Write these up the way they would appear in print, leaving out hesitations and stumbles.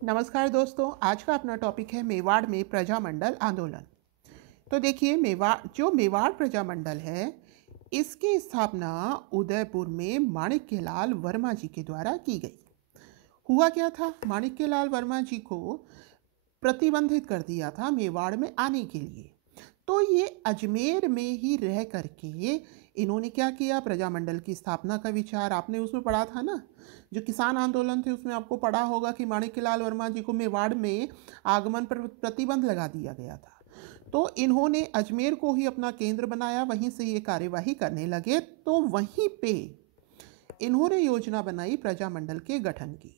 नमस्कार दोस्तों, आज का अपना टॉपिक है मेवाड़ में प्रजामंडल आंदोलन। तो देखिए, मेवाड़ प्रजामंडल है, इसकी स्थापना उदयपुर में माणिक्यलाल वर्मा जी के द्वारा की गई। हुआ क्या था, माणिक्यलाल वर्मा जी को प्रतिबंधित कर दिया था मेवाड़ में आने के लिए। तो ये अजमेर में ही रह करके इन्होंने क्या किया, प्रजामंडल की स्थापना का विचार आपने उसमें पढ़ा था ना, जो किसान आंदोलन थे उसमें आपको पढ़ा होगा कि माणिक्यलाल वर्मा जी को मेवाड़ में आगमन पर प्रतिबंध लगा दिया गया था। तो इन्होंने अजमेर को ही अपना केंद्र बनाया, वहीं से ये कार्यवाही करने लगे। तो वहीं पे इन्होंने योजना बनाई प्रजामंडल के गठन की।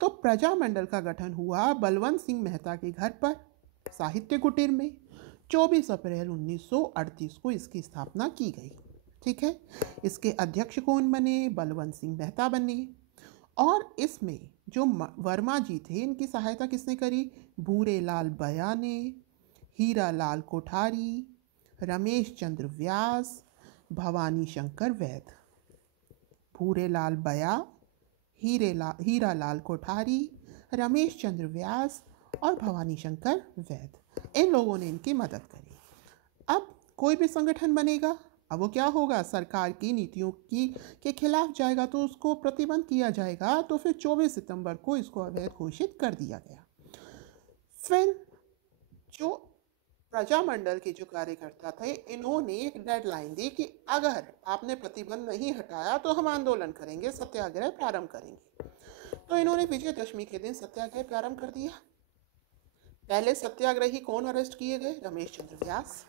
तो प्रजामंडल का गठन हुआ बलवंत सिंह मेहता के घर पर साहित्य कुटीर में। 24 अप्रैल 1938 को इसकी स्थापना की गई। ठीक है, इसके अध्यक्ष कौन बने, बलवंत सिंह मेहता बने। और इसमें जो वर्मा जी थे, इनकी सहायता किसने करी, भूरेलाल बया ने, हीरालाल कोठारी, रमेश चंद्र व्यास, भवानी शंकर वैद। भूरेलाल बया, हीरालाल कोठारी, रमेश चंद्र व्यास और भवानी शंकर वैद, इन लोगों ने इनकी मदद करी। अब कोई भी संगठन बनेगा, अब वो क्या होगा, सरकार की नीतियों की के खिलाफ जाएगा तो उसको प्रतिबंध किया जाएगा। तो फिर 24 सितंबर को इसको अवैध घोषित कर दिया गया। फिर जो प्रजामंडल के जो कार्यकर्ता थे, इन्होंने एक डेडलाइन दी कि अगर आपने प्रतिबंध नहीं हटाया तो हम आंदोलन करेंगे, सत्याग्रह प्रारंभ करेंगे। तो इन्होंने विजयदशमी के दिन सत्याग्रह प्रारंभ कर दिया। पहले सत्याग्रही कौन अरेस्ट किए गए, रमेश चंद्र व्यास।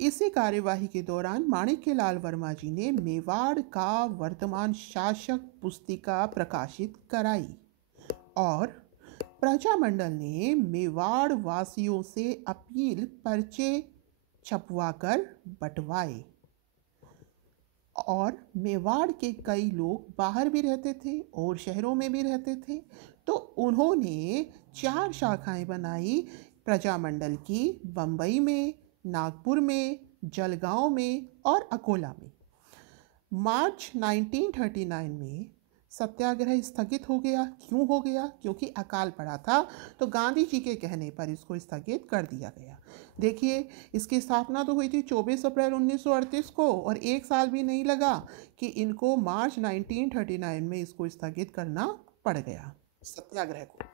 इसी कार्यवाही के दौरान माणिक्यलाल वर्मा जी ने मेवाड़ का वर्तमान शासक पुस्तिका प्रकाशित कराई और प्रजामंडल ने मेवाड़ वासियों से अपील पर्चे छपवाकर बंटवाए। और मेवाड़ के कई लोग बाहर भी रहते थे और शहरों में भी रहते थे। तो उन्होंने 4 शाखाएं बनाई प्रजामंडल की, बम्बई में, नागपुर में, जलगांव में और अकोला में। मार्च 1939 में सत्याग्रह स्थगित हो गया। क्यों हो गया, क्योंकि अकाल पड़ा था। तो गांधी जी के कहने पर इसको स्थगित कर दिया गया। देखिए, इसकी स्थापना तो हुई थी 24 अप्रैल 1938 को, और एक साल भी नहीं लगा कि इनको मार्च 1939 में इसको स्थगित करना पड़ गया, सत्याग्रह को।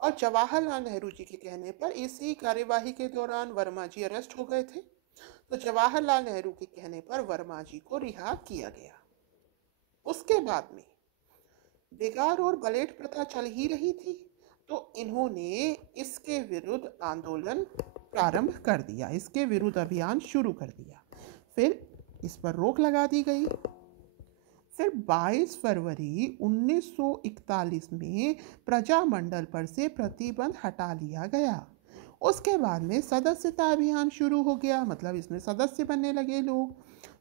और जवाहरलाल नेहरू जी के कहने पर इसी कार्यवाही के दौरान वर्मा जी अरेस्ट हो गए थे। तो जवाहरलाल नेहरू के कहने पर वर्मा जी को रिहा किया गया। उसके बाद में बेगार और बलेट प्रथा चल ही रही थी, तो इन्होंने इसके विरुद्ध आंदोलन प्रारंभ कर दिया, इसके विरुद्ध अभियान शुरू कर दिया। फिर इस पर रोक लगा दी गई। फिर 22 फरवरी 1941 में प्रजामंडल पर से प्रतिबंध हटा लिया गया। उसके बाद में सदस्यता अभियान शुरू हो गया, मतलब इसमें सदस्य बनने लगे लोग।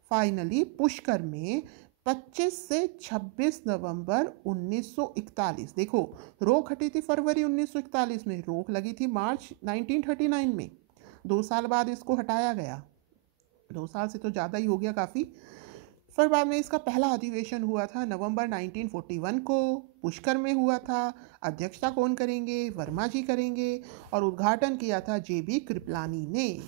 फाइनली पुष्कर में 25 से 26 नवंबर 1941, देखो, रोक हटी थी फरवरी 1941 में, रोक लगी थी मार्च 1939 में। 2 साल बाद इसको हटाया गया, 2 साल से तो ज़्यादा ही हो गया काफ़ी। फिर बाद में इसका पहला अधिवेशन हुआ था नवंबर 1941 को, पुष्कर में हुआ था। अध्यक्षता कौन करेंगे, वर्मा जी करेंगे। और उद्घाटन किया था जेबी कृपलानी ने।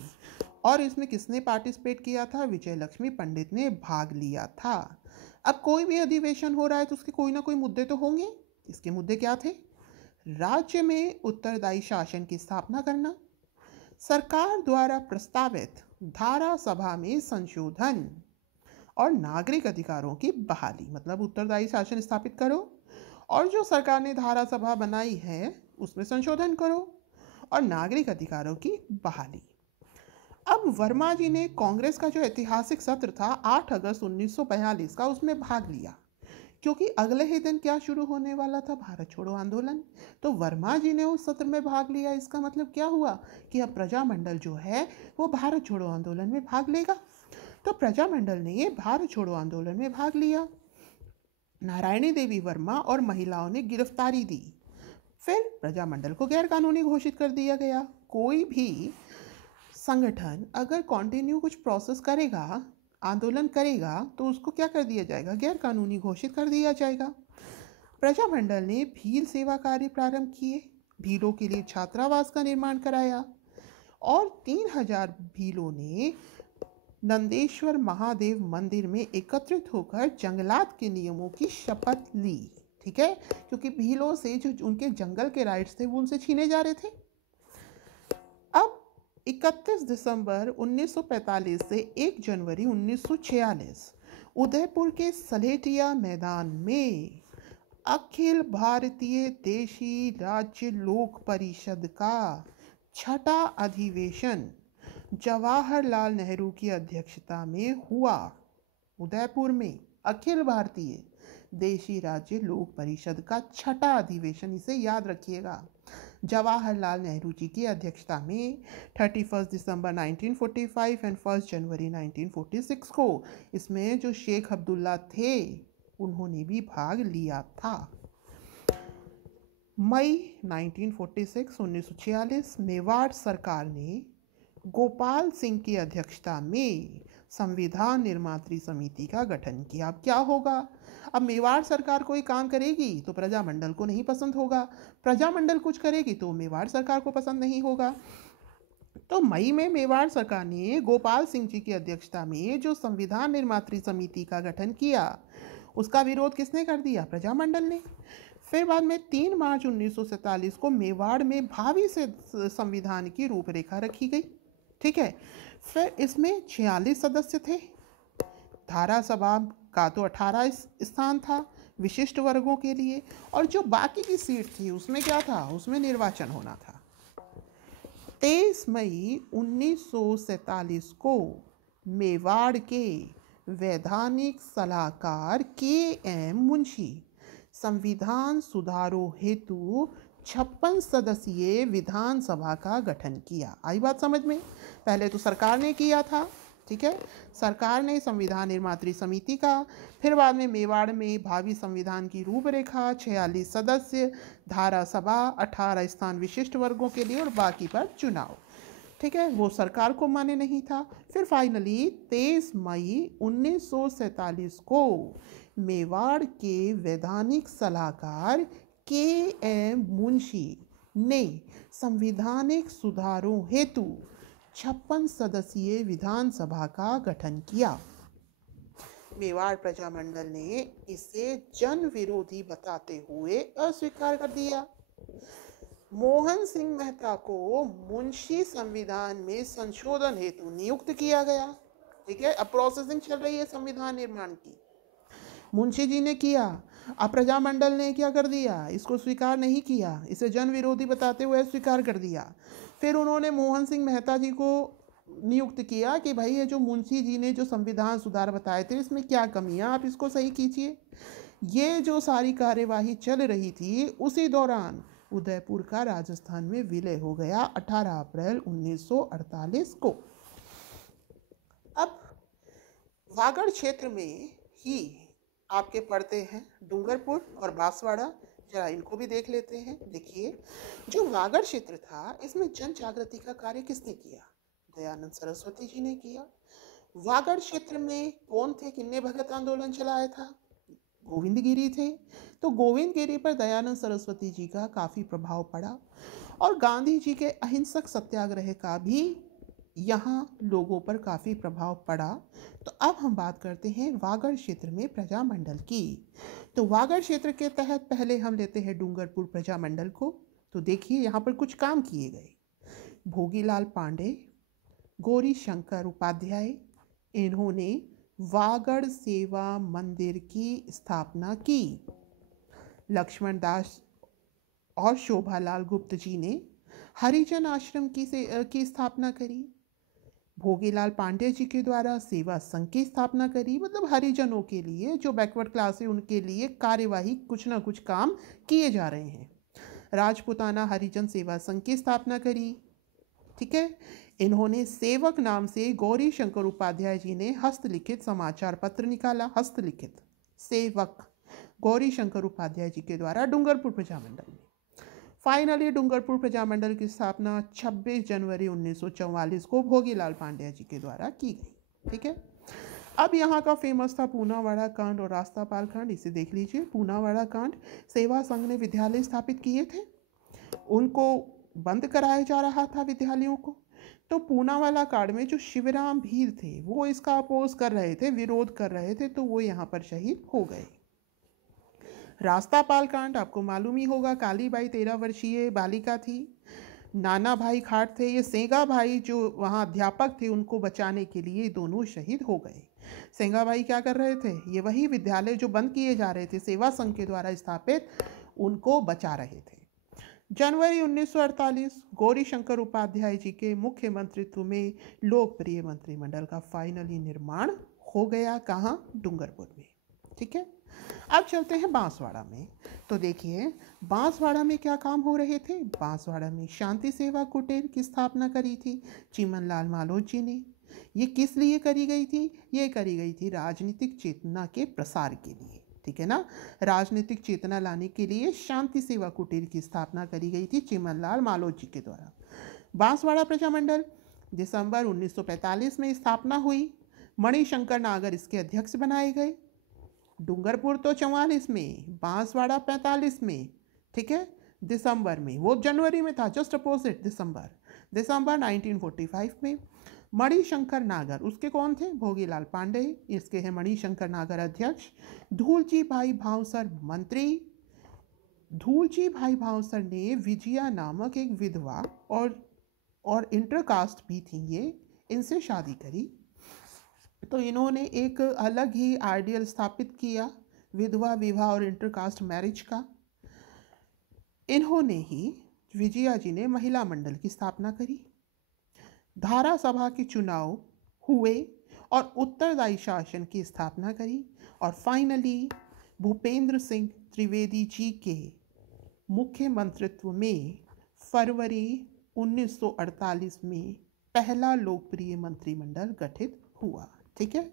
और इसमें किसने पार्टिसिपेट किया था, विजय लक्ष्मी पंडित ने भाग लिया था। अब कोई भी अधिवेशन हो रहा है तो उसके कोई ना कोई मुद्दे तो होंगे। इसके मुद्दे क्या थे, राज्य में उत्तरदायी शासन की स्थापना करना, सरकार द्वारा प्रस्तावित धारा सभा में संशोधन और नागरिक अधिकारों की बहाली, मतलब उत्तरदायी शासन स्थापित करो और जो सरकार ने धारा सभा बनाई है उसमें संशोधन करो और नागरिक अधिकारों की बहाली। अब वर्मा जी ने कांग्रेस का जो ऐतिहासिक सत्र था 8 अगस्त 1942 का, उसमें भाग लिया, क्योंकि अगले ही दिन क्या शुरू होने वाला था, भारत छोड़ो आंदोलन। तो वर्मा जी ने उस सत्र में भाग लिया। इसका मतलब क्या हुआ कि अब प्रजामंडल जो है वो भारत छोड़ो आंदोलन में भाग लेगा। तो प्रजामंडल ने भारत छोड़ो आंदोलन में भाग लिया। नारायणी देवी वर्मा और महिलाओं ने गिरफ्तारी दी। फिर प्रजामंडल को गैर कानूनी घोषित कर दिया गया। कोई भी संगठन अगर कंटिन्यू कुछ प्रोसेस करेगा, आंदोलन करेगा, तो उसको क्या कर दिया जाएगा, गैर कानूनी घोषित कर दिया जाएगा। प्रजामंडल ने भील सेवा कार्य प्रारंभ किए, भीलों के लिए छात्रावास का निर्माण कराया और 3000 भीलों ने नंदेश्वर महादेव मंदिर में एकत्रित होकर जंगलात के नियमों की शपथ ली। ठीक है, क्योंकि भीलों से जो उनके जंगल के राइट्स थे वो उनसे छीने जा रहे थे। अब 31 दिसंबर 1945 से 1 जनवरी 1946 उदयपुर के सलेटिया मैदान में अखिल भारतीय देशी राज्य लोक परिषद का छठा अधिवेशन जवाहरलाल नेहरू की अध्यक्षता में हुआ। उदयपुर में अखिल भारतीय देशी राज्य लोक परिषद का छठा अधिवेशन, इसे याद रखिएगा, जवाहरलाल नेहरू जी की अध्यक्षता में 31 दिसंबर 1945 एंड 1 जनवरी 1946 को इसमें जो शेख अब्दुल्ला थे उन्होंने भी भाग लिया था। मई 1946 मेवाड़ सरकार ने गोपाल सिंह की अध्यक्षता में संविधान निर्मात्री समिति का गठन किया। अब क्या होगा, अब मेवाड़ सरकार कोई काम करेगी तो प्रजामंडल को नहीं पसंद होगा, प्रजामंडल कुछ करेगी तो मेवाड़ सरकार को पसंद नहीं होगा। तो मई में मेवाड़ सरकार ने गोपाल सिंह जी की अध्यक्षता में जो संविधान निर्मात्री समिति का गठन किया उसका विरोध किसने कर दिया, प्रजामंडल ने। फिर बाद में 3 मार्च 1947 को मेवाड़ में भावी से संविधान की रूपरेखा रखी गई। ठीक है, फिर इसमें 46 सदस्य थे, धारा सभा का तो 18 स्थान था विशिष्ट वर्गों के लिए, और जो बाकी की सीट थी उसमें क्या था, उसमें निर्वाचन होना था। 23 मई 1947 को मेवाड़ के वैधानिक सलाहकार के.एम. मुंशी संविधान सुधारों हेतु 56 सदस्यीय विधानसभा का गठन किया। आई बात समझ में, पहले तो सरकार ने किया था, ठीक है, सरकार ने संविधान निर्मात्री समिति का, फिर बाद में मेवाड़ में भावी संविधान की रूपरेखा, 46 सदस्य, धारा सभा, 18 स्थान विशिष्ट वर्गों के लिए और बाकी पर चुनाव। ठीक है, वो सरकार को माने नहीं था। फिर फाइनली 23 मई 1947 को मेवाड़ के वैधानिक सलाहकार के.एम. मुंशी ने संवैधानिक सुधारों हेतु 56 सदस्यीय विधानसभा का गठन किया। मेवाड़ प्रजामंडल ने इसे जन विरोधी बताते हुए अस्वीकार कर दिया। मोहन सिंह मेहता को मुंशी संविधान में संशोधन हेतु नियुक्त किया गया। ठीक है, अब प्रोसेसिंग चल रही है संविधान निर्माण की, मुंशी जी ने किया, अब प्रजामंडल ने क्या कर दिया, इसको स्वीकार नहीं किया, इसे जन विरोधी बताते हुए स्वीकार कर दिया। फिर उन्होंने मोहन सिंह मेहता जी को नियुक्त किया कि भाई ये जो मुंशी जी ने जो संविधान सुधार बताए थे इसमें क्या कमियां, आप इसको सही कीजिए। ये जो सारी कार्यवाही चल रही थी उसी दौरान उदयपुर का राजस्थान में विलय हो गया 18 अप्रैल 1948 को। अब वागड़ क्षेत्र में ही आपके पड़ते हैं डूंगरपुर और बांसवाड़ा, जरा इनको भी देख लेते हैं। देखिए, जो वागड़ क्षेत्र था इसमें जन जागृति का कार्य किसने किया, दयानंद सरस्वती जी ने किया। वागड़ क्षेत्र में कौन थे, किन्ने भगत आंदोलन चलाया था, गोविंद गिरी थे। तो गोविंद गिरी पर दयानंद सरस्वती जी का काफ़ी प्रभाव पड़ा और गांधी जी के अहिंसक सत्याग्रह का भी यहाँ लोगों पर काफ़ी प्रभाव पड़ा। तो अब हम बात करते हैं वागड़ क्षेत्र में प्रजामंडल की। तो वागड़ क्षेत्र के तहत पहले हम लेते हैं डूंगरपुर प्रजामंडल को। तो देखिए यहाँ पर कुछ काम किए गए। भोगीलाल पांडे, गौरी शंकर उपाध्याय, इन्होंने वागड़ सेवा मंदिर की स्थापना की। लक्ष्मण दास और शोभालाल गुप्त जी ने हरिजन आश्रम की स्थापना करी। भोगीलाल पांडे जी के द्वारा सेवा संघ की स्थापना करी, मतलब हरिजनों के लिए, जो बैकवर्ड क्लास है उनके लिए कार्यवाही कुछ ना कुछ काम किए जा रहे हैं। राजपुताना हरिजन सेवा संघ की स्थापना करी। ठीक है, इन्होंने सेवक नाम से गौरी शंकर उपाध्याय जी ने हस्तलिखित समाचार पत्र निकाला। हस्तलिखित सेवक गौरी शंकर उपाध्याय जी के द्वारा डूंगरपुर प्रजामंडल में। फाइनली डूंगरपुर प्रजामंडल की स्थापना 26 जनवरी 1944 को भोगीलाल पांडे जी के द्वारा की गई। ठीक है, अब यहाँ का फेमस था पूनावाड़ा कांड और रास्तापाल कांड, इसे देख लीजिए। पूनावाड़ा कांड, सेवा संघ ने विद्यालय स्थापित किए थे, उनको बंद कराया जा रहा था विद्यालयों को। तो पूनावाला कांड में जो शिवराम भीर थे वो इसका अपोज कर रहे थे, विरोध कर रहे थे, तो वो यहाँ पर शहीद हो गए। रास्तापाल कांड आपको मालूम ही होगा, कालीबाई 13 वर्षीय बालिका थी, नाना भाई खाट थे, ये सेंगा भाई जो वहाँ अध्यापक थे उनको बचाने के लिए दोनों शहीद हो गए। सेंगा भाई क्या कर रहे थे, ये वही विद्यालय जो बंद किए जा रहे थे सेवा संघ के द्वारा स्थापित, उनको बचा रहे थे। जनवरी 1948 गौरी शंकर उपाध्याय जी के मुख्यमंत्रित्व में लोकप्रिय मंत्रिमंडल का फाइनली निर्माण हो गया। कहाँ? डूंगरपुर में। ठीक है, अब चलते हैं बांसवाड़ा में। तो देखिए बांसवाड़ा में क्या काम हो रहे थे। बांसवाड़ा में शांति सेवा कुटीर की स्थापना करी थी चिमनलाल मालोद जी ने। ये किस लिए करी गई थी? ये करी गई थी राजनीतिक चेतना के प्रसार के लिए। ठीक है ना, राजनीतिक चेतना लाने के लिए शांति सेवा कुटीर की स्थापना करी गई थी चिमनलाल मालोद जी के द्वारा। बांसवाड़ा प्रजामंडल दिसंबर 1945 में स्थापना हुई। मणिशंकर नागर इसके अध्यक्ष बनाए गए। डूंगरपुर तो 44 में, बांसवाड़ा 45 में। ठीक है, दिसंबर में, वो जनवरी में था, जस्ट अपोजिट दिसंबर 1945 में। मणिशंकर नागर, उसके कौन थे? भोगीलाल पांडे, इसके हैं मणिशंकर नागर अध्यक्ष। धूलजी भाई भावसर मंत्री। धूलजी भाई भावसर ने विजया नामक एक विधवा और इंटरकास्ट भी थी ये, इनसे शादी करी। तो इन्होंने एक अलग ही आइडियल स्थापित किया विधवा विवाह और इंटरकास्ट मैरिज का। इन्होंने ही, विजया जी ने महिला मंडल की स्थापना करी। धारा सभा के चुनाव हुए और उत्तरदायी शासन की स्थापना करी। और फाइनली भूपेंद्र सिंह त्रिवेदी जी के मुख्यमंत्रित्व में फरवरी 1948 में पहला लोकप्रिय मंत्रिमंडल गठित हुआ। ठीक है,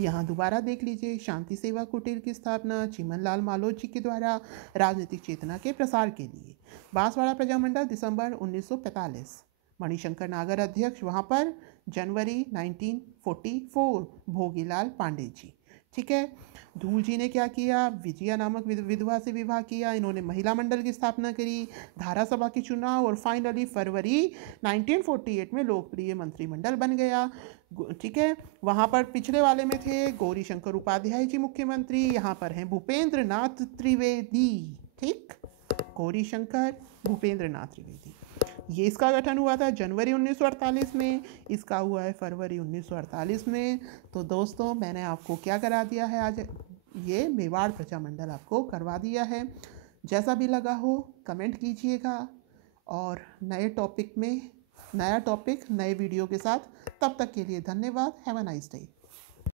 यहाँ दोबारा देख लीजिए, शांति सेवा कुटीर की स्थापना चिमनलाल मालोद जी के द्वारा राजनीतिक चेतना के प्रसार के लिए। बांसवाड़ा प्रजामंडल दिसंबर 1945, मणिशंकर नागर अध्यक्ष वहाँ पर जनवरी 1944, भोगीलाल पांडे जी। ठीक है, धूल जी ने क्या किया, विजया नामक विधवा से विवाह किया, इन्होंने महिला मंडल की स्थापना करी, धारा सभा के चुनाव, और फाइनली फरवरी 1948 में लोकप्रिय मंत्रिमंडल बन गया। ठीक है, वहाँ पर पिछले वाले में थे गौरी शंकर उपाध्याय जी मुख्यमंत्री, यहाँ पर हैं भूपेंद्र नाथ त्रिवेदी। ठीक, गौरी शंकर, भूपेंद्र नाथ त्रिवेदी। ये इसका गठन हुआ था जनवरी 1948 में, इसका हुआ है फरवरी 1948 में। तो दोस्तों मैंने आपको क्या करा दिया है आज, ये मेवाड़ प्रजामंडल आपको करवा दिया है। जैसा भी लगा हो कमेंट कीजिएगा, और नए टॉपिक में नया टॉपिक नए वीडियो के साथ, तब तक के लिए धन्यवाद। Have a nice day.